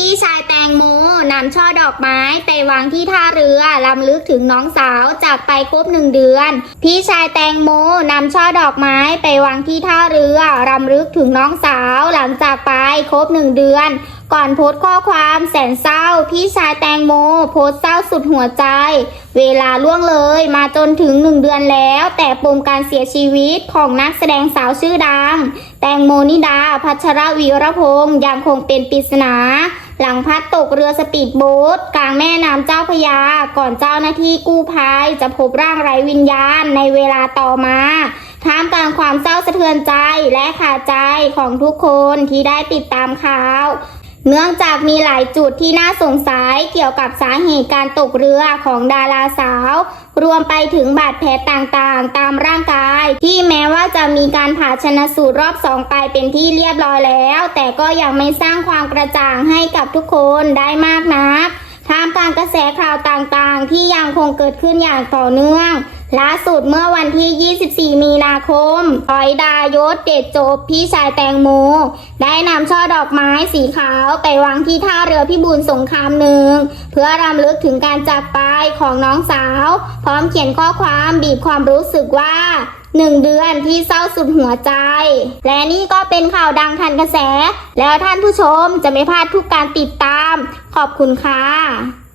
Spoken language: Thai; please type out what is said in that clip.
พี่ชายแตงโมนำช่อดอกไม้ไปวางที่ท่าเรือลำลึกถึงน้องสาวจากไปครบหนึ่งเดือน พี่ชายแตงโมนำช่อดอกไม้ไปวางที่ท่าเรือรำลึกถึงน้องสาวหลังจากไปครบหนึ่งเดือน ก่อนโพสต์ข้อความแสนเศร้า พี่ชายแตงโม โพสต์เศร้าสุดหัวใจ เวลาล่วงเลยมาจนถึงหนึ่งเดือนแล้ว แต่ปมการเสียชีวิตของนักแสดงสาวชื่อดัง งโมนิดา พัชรวีรพงษ์ยังคงเป็นปริศนา หลังพัดตกเรือสปีดโบ๊ทกลางแม่น้ำเจ้าพยา ก่อนเจ้าหน้าที่กู้ภัยจะพบร่างไร้วิญญาณในเวลาต่อมาท่ามกลางความเศร้าสะเทือนใจและขาดใจของทุกคนที่ได้ติดตามข่าว เนื่องจากมีหลายจุดที่น่าสงสัยเกี่ยวกับสาเหตุการตกเรือของดาราสาว รวมไปถึงบาดแผลต่างๆ ตามร่างกาย ที่แม้ว่าจะมีการผ่าชนะสูตรรอบสองไปเป็นที่เรียบร้อยแล้ว แต่ก็ยังไม่สร้างความกระจ่างให้กับทุกคนได้มากนักท่ามกลางกระแสข่าวต่างๆ ที่ยังคงเกิดขึ้นอย่างต่อเนื่อง ล่าสุดเมื่อวันที่ 24 มีนาคมออยดายศเดชจบพี่ชายแตงโม ได้นำช่อดอกไม้สีขาวไปวางที่ท่าเรือพิบูลสงครามหนึ่ง เพื่อรำลึกถึงการจากไปของน้องสาว พร้อมเขียนข้อความบีบความรู้สึกว่าหนึ่งเดือนที่เศร้าสุดหัวใจ และนี่ก็เป็นข่าวดังทันกระแส แล้วท่านผู้ชมจะไม่พลาดทุกการติดตาม ขอบคุณค่ะ